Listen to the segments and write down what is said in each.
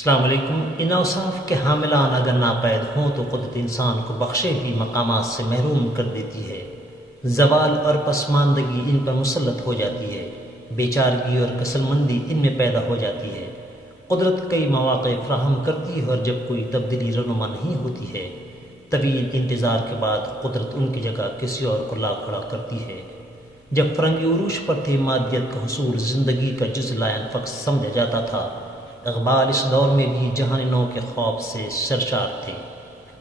السلام علیکم۔ ان اوصاف کے حاملان اگر ناپید ہوں تو قدرت انسان کو بخشے ہوئی مقامات سے محروم کر دیتی ہے۔ زوال اور پسماندگی ان پر مسلط ہو جاتی ہے، بیچارگی اور کسل مندی ان میں پیدا ہو جاتی ہے۔ قدرت کئی مواقع فراہم کرتی ہے اور جب کوئی تبدیلی رونما نہیں ہوتی ہے، طویل انتظار کے بعد قدرت ان کی جگہ کسی اور کو لا کھڑا کرتی ہے۔ جب فرنگی عروج پر تھے، مادیت کا حصول زندگی کا جز لا ينفک سمجھا جاتا تھا۔ اقبال اس دور میں بھی جہان نو کے خوف سے سرشار تھے۔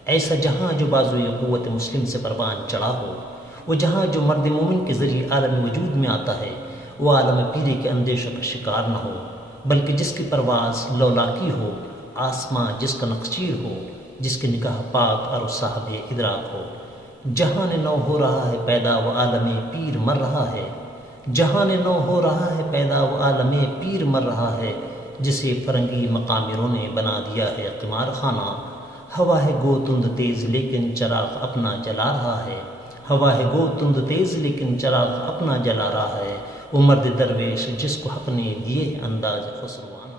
ایسا جہاں جو بازوی قوت مسلم سے پروان چڑھا ہو، وہ جہاں جو مرد مومن کے ذریعے عالم وجود میں آتا ہے، وہ عالم پیری کے اندیشوں کا شکار نہ ہو، بلکہ جس کی پرواز لولاکی ہو، آسماں جس کا نقشیر ہو، جس کی نگاہ پاک اور صاحب ادراک ہو۔ جہان نو ہو رہا ہے پیدا، وہ عالم پیر مر رہا ہے۔ جہان نو ہو رہا ہے پیدا، وہ عالم پیر مر رہا ہے، جسے فرنگی مقامروں نے بنا دیا ہے قمار خانہ۔ ہوا ہے گو تند تیز لیکن چراغ اپنا جلا رہا ہے۔ ہوا ہے گو تند تیز لیکن چراغ اپنا جلا رہا ہے، وہ مرد درویش جس کو حق نے دیے انداز خسروانہ۔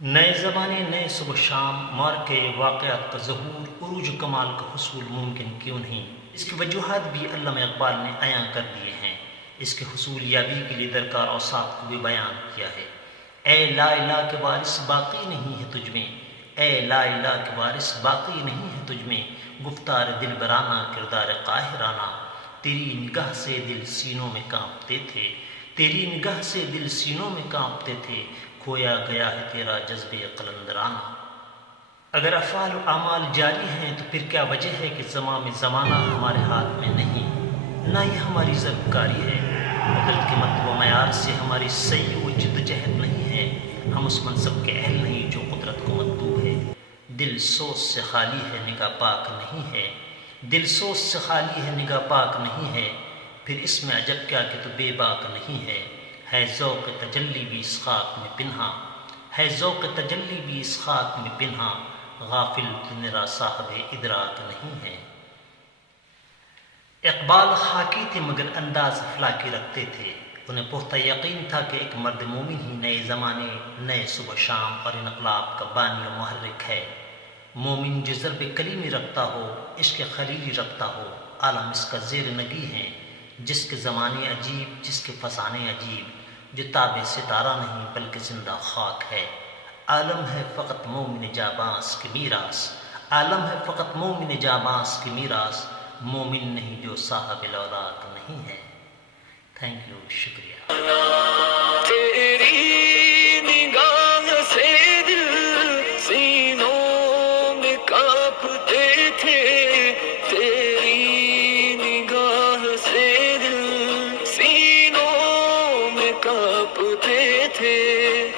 نئے زمانے، نئے صبح شام، مارکے واقعات کا ظہور، عروج کمال کا حصول ممکن کیوں نہیں؟ اس کی وجوہات بھی علامہ اقبال نے عیاں کر دیے ہیں۔ اس کے حصول یابی کے لیے درکار اوصاف کو بھی بیان کیا ہے۔ اے لا الہ کے وارث باقی نہیں ہے تجھ میں، اے لا الہ کے وارث باقی نہیں ہے تجھ میں، گفتار دل برانہ کردار قاہرانہ۔ تیری نگاہ سے دل سینوں میں کانپتے تھے، تیری نگاہ سے دل سینوں میں کانپتے تھے، کھویا گیا ہے تیرا جذبے قلندرانہ۔ اگر افعال و اعمال جاری ہیں تو پھر کیا وجہ ہے کہ زمام زمانہ ہمارے ہاتھ میں نہیں؟ نہ یہ ہماری ضرب کاری ہے، قدرت کے مرتبہ و معیار سے ہماری سعی و جد جہد نہیں ہے۔ ہم اس منصب کے اہل نہیں جو قدرت کو مطلوب ہے۔ دل سوز سے خالی ہے، نگاہ پاک نہیں ہے، دل سوز سے خالی ہے، نگاہ پاک نہیں ہے، پھر اس میں عجب کیا کہ تو بے باک نہیں ہے۔ ہے ذوق تجلی بھی اس خاک میں پنہاں، ہے ذوق تجلی بھی اس خاک میں پنہاں، غافل تو نرا صاحب ادراک نہیں ہے۔ اقبال خاکی تھے مگر انداز افلاکی رکھتے تھے۔ انہیں پختہ یقین تھا کہ ایک مرد مومن ہی نئے زمانے، نئے صبح شام اور انقلاب کا بانی و محرک ہے۔ مومن جو ضرب کلیمی رکھتا ہو، عشق خلیلی رکھتا ہو، عالم اس کا زیر نگی ہیں۔ جس کے زمانے عجیب، جس کے فسانے عجیب، جو تابع ستارہ نہیں بلکہ زندہ خاک ہے۔ عالم ہے فقط مومن جاباز کی میراث، عالم ہے فقط مومن جاباز کی میراث، مومن نہیں جو صاحب الاوراق نہیں ہے۔ تھینک یو، شکریہ۔ تیری نگاہ سے دل سینوں میں کانپتے تھے، تیری نگاہ سے دل سینوں میں کانپتے تھے۔